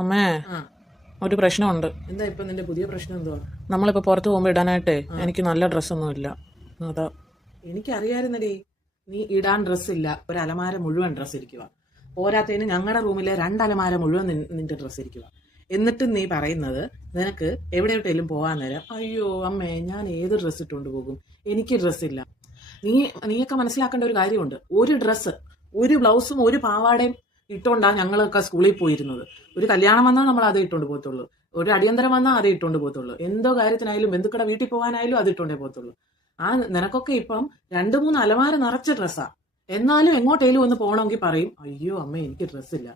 അമ്മേ, ആ ഒരു പ്രശ്നമുണ്ട്. എന്താ ഇപ്പൊ നിന്റെ പുതിയ പ്രശ്നം എന്തുവാ? നമ്മളിപ്പോൾ പുറത്ത് പോകുമ്പോൾ ഇടാനായിട്ടേ എനിക്ക് നല്ല ഡ്രസ്സൊന്നും ഇല്ല. അതാ. എനിക്കറിയായിരുന്നടി, നീ ഇടാൻ ഡ്രസ്സില്ല. ഒരു അലമാര മുഴുവൻ ഡ്രസ്സ് ഇരിക്കുക. പോരാത്തതിന് ഞങ്ങളുടെ റൂമിലെ 2 അലമാര മുഴുവൻ നിന്റെ ഡ്രസ്സ് ഇരിക്കുക. എന്നിട്ടും നീ പറയുന്നത് നിനക്ക് എവിടെയോട്ടെങ്കിലും പോകാൻ നേരം അയ്യോ അമ്മേ ഞാൻ ഏത് ഡ്രസ്സ് ഇട്ടുകൊണ്ട് പോകും, എനിക്ക് ഡ്രസ്സില്ല. നീയൊക്കെ മനസ്സിലാക്കേണ്ട ഒരു കാര്യമുണ്ട്. ഒരു ഡ്രസ്സ്, ഒരു ബ്ലൗസും ഒരു പാവാടയും ഇട്ടുകൊണ്ടാണ് ഞങ്ങളൊക്കെ സ്കൂളിൽ പോയിരുന്നത്. ഒരു കല്യാണം വന്നാൽ നമ്മൾ അതേ ഇട്ടുകൊണ്ട് പോകത്തുള്ളൂ, ഒരു അടിയന്തരം വന്നാൽ അതേ ഇട്ടുകൊണ്ട് പോകത്തുള്ളൂ, എന്തോ കാര്യത്തിനായാലും ബന്ധുക്കളുടെ വീട്ടിൽ പോകാനായാലും അത് ഇട്ടുകൊണ്ടേ പോകത്തുള്ളൂ. നിനക്കൊക്കെ ഇപ്പം 2-3 അലമാര നിറച്ച ഡ്രസ്സാ. എന്നാലും എങ്ങോട്ടേലും ഒന്ന് പോകണമെങ്കിൽ പറയും അയ്യോ അമ്മ എനിക്ക് ഡ്രസ്സില്ല.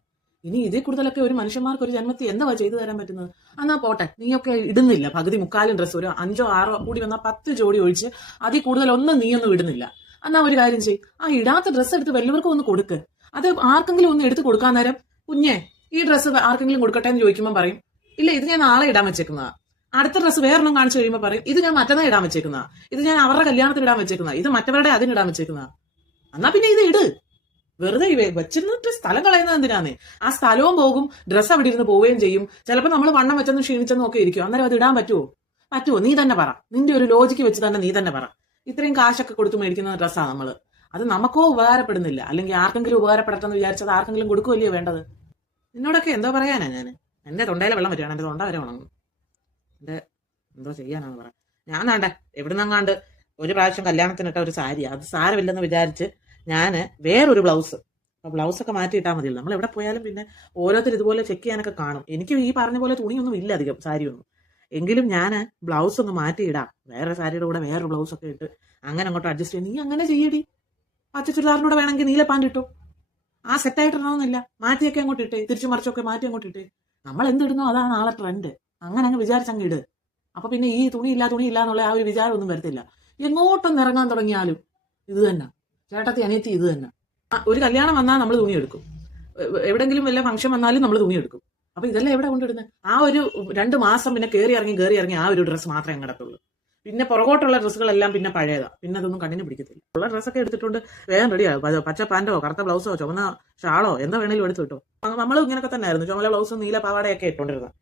ഇനി ഇതിൽ കൂടുതലൊക്കെ ഒരു മനുഷ്യന്മാർക്ക് ഒരു ജന്മത്തിൽ എന്താ ചെയ്തു തരാൻ പറ്റുന്നത്? എന്നാ പോട്ടെ, നീയൊക്കെ ഇടുന്നില്ല പകുതി മുക്കാലും ഡ്രസ്സ്, ഒരു 5-6 കൂടി വന്നാൽ 10 ജോഡി ഒഴിച്ച് അതിൽ കൂടുതലൊന്നും നീയൊന്നും ഇടുന്നില്ല. എന്നാ ഒരു കാര്യം ചെയ്യും, ഇടാത്ത ഡ്രസ്സ് എടുത്ത് വല്ലവർക്കും ഒന്ന് കൊടുക്ക്. അത് ആർക്കെങ്കിലും ഒന്ന് എടുത്ത് കൊടുക്കാൻ നേരം കുഞ്ഞെ ഈ ഡ്രസ്സ് ആർക്കെങ്കിലും കൊടുക്കട്ടെ എന്ന് ചോദിക്കുമ്പോൾ പറയും ഇല്ല ഇത് ഞാൻ നാളെ ഇടാൻ വെച്ചേക്കുന്നതാ. അടുത്ത ഡ്രസ്സ് വേറൊന്നും കാണിച്ചു കഴിയുമ്പോൾ പറയും ഇത് ഞാൻ മറ്റന്നാൾ ഇടാൻ വെച്ചേക്കുന്നതാ, ഇത് ഞാൻ അവരുടെ കല്യാണത്തിന് ഇടാൻ വെച്ചേക്കുന്നതാ, ഇത് മറ്റവരുടെ അതിനിടാൻ വെച്ചേക്കുന്നതാ. എന്നാ പിന്നെ ഇത് ഇട്. വെറുതെ വെച്ചിരുന്നിട്ട് സ്ഥലം കളയുന്നത് എന്തിനാന്നേ? ആ സ്ഥലവും പോകും, ഡ്രസ്സ് അവിടെ ഇരുന്ന് പോവുകയും ചെയ്യും. ചിലപ്പോൾ നമ്മൾ വണ്ണം വെച്ചെന്നും ക്ഷീണിച്ചെന്നും ഒക്കെ ഇരിക്കും. അന്നേരം അത് ഇടാൻ പറ്റുമോ? നീ തന്നെ പറ. നിന്റെ ഒരു ലോജിക്ക് വെച്ച് തന്നെ നീ തന്നെ പറ. ഇത്രയും കാശൊക്കെ കൊടുത്ത് മേടിക്കുന്ന ഡ്രസ്സാണ് നമ്മള്. അത് നമുക്കോ ഉപകാരപ്പെടുന്നില്ല, അല്ലെങ്കിൽ ആർക്കെങ്കിലും ഉപകാരപ്പെടട്ടെ എന്ന് വിചാരിച്ചത് ആർക്കെങ്കിലും കൊടുക്കുമല്ലയോ വേണ്ടത്. നിന്നോടൊക്കെ എന്തോ പറയാനാ ഞാൻ? എന്റെ തൊണ്ടയിലെ വെള്ളം പറ്റുകയാണ്, എന്റെ തൊണ്ട വരെ ഉണങ്ങും. എന്റെ എന്തോ ചെയ്യാനാന്ന് പറ. ഞാൻ നാണ്ടെ എവിടുന്നെങ്ങാണ്ട് ഒരു പ്രാവശ്യം കല്യാണത്തിനിട്ട ഒരു സാരി, അത് സാരമില്ലെന്ന് വിചാരിച്ച് ഞാൻ വേറൊരു ബ്ലൗസൊക്കെ മാറ്റിയിട്ടാൽ മതിയല്ലോ. നമ്മൾ എവിടെ പോയാലും പിന്നെ ഓരോരുത്തർ ഇതുപോലെ ചെക്ക് ചെയ്യാനൊക്കെ കാണും. എനിക്ക് ഈ പറഞ്ഞ പോലെ തുണിയൊന്നും ഇല്ല അധികം, സാരിയൊന്നും. എങ്കിലും ഞാൻ ബ്ലൗസ് ഒന്ന് മാറ്റിയിടാം, വേറെ സാരിയുടെ കൂടെ വേറൊരു ബ്ലൗസൊക്കെ ഇട്ട് അങ്ങനെ അങ്ങോട്ട് അഡ്ജസ്റ്റ് ചെയ്യും. നീ അങ്ങനെ ചെയ്യടി. പച്ച ചുരിദാറിനൂടെ വേണമെങ്കിൽ നീല പാൻറ് ഇട്ടു. ആ സെറ്റായിട്ടിടണമെന്നില്ല, മാറ്റിയൊക്കെ അങ്ങോട്ട് ഇട്ടേ, തിരിച്ചു മറിച്ചൊക്കെ മാറ്റി അങ്ങോട്ട് ഇട്ടേ. നമ്മൾ എന്തിടുന്നോ അതാണ് നാളെ ട്രെൻഡ്. അങ്ങനെ അങ്ങ് വിചാരിച്ചങ്ങ് ഇട്. അപ്പൊ പിന്നെ ഈ തുണിയില്ല എന്നുള്ള ആ ഒരു വിചാരം ഒന്നും വരത്തില്ല. എങ്ങോട്ടൊന്ന് ഇറങ്ങാൻ തുടങ്ങിയാലും ഇത് തന്നെ, ചേട്ടത്തി അനിയത്തി ഇത് തന്നെ. ഒരു കല്യാണം വന്നാൽ നമ്മൾ തുണി എടുക്കും, എവിടെങ്കിലും വല്ല ഫംഗ്ഷൻ വന്നാലും നമ്മൾ തുണി എടുക്കും. അപ്പൊ ഇതെല്ലാം എവിടെ കൊണ്ടിടുന്നത്? ആ ഒരു 2 മാസം പിന്നെ കയറി ഇറങ്ങി ആ ഒരു ഡ്രസ്സ് മാത്രമേ കിടക്കുള്ളൂ. പിന്നെ പുറകോട്ടുള്ള ഡ്രസ്സുകളെല്ലാം പിന്നെ പഴയതാ, പിന്നെ അതൊന്നും കണ്ണിന് പിടിക്കത്തില്ല. ഉള്ള ഡ്രസ്സൊക്കെ എടുത്തിട്ടുണ്ട് വേഗം റെഡിയാകും. പച്ച പാൻറ്റോ കറുത്ത ബ്ലൗസോ ചുവന്ന ഷാളോ എന്താ വേണേലും എടുത്ത് കിട്ടോ. നമ്മളും ഇങ്ങനെയൊക്കെ തന്നെ ആയിരുന്നു, ചുമല ബ്ലൗസും നീല പാവാടയൊക്കെ ഇട്ടോണ്ടിരുന്നത്.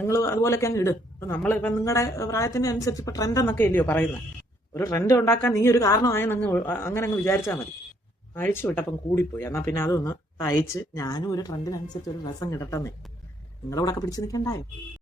നിങ്ങൾ അതുപോലെയൊക്കെ അങ്ങ് ഇട്. അപ്പൊ നമ്മൾ ഇപ്പം നിങ്ങളുടെ പ്രായത്തിന് അനുസരിച്ച് ഇപ്പൊ ട്രെൻഡ് എന്നൊക്കെ ഇല്ലയോ പറയുന്നത്. ഒരു ട്രെൻഡ് ഉണ്ടാക്കാൻ നീ ഒരു കാരണമായെന്ന് അങ്ങനെ അങ്ങ് വിചാരിച്ചാൽ മതി. അഴിച്ചു വിട്ടപ്പം കൂടിപ്പോയി. എന്നാൽ പിന്നെ അതൊന്ന് തയ്ച്ച് ഞാനും ഒരു ട്രെൻഡിനനുസരിച്ച് ഒരു ഡ്രസ്സം ഇടട്ടെന്നേ. നിങ്ങളവിടെ പിടിച്ച് നിൽക്കണ്ടായോ?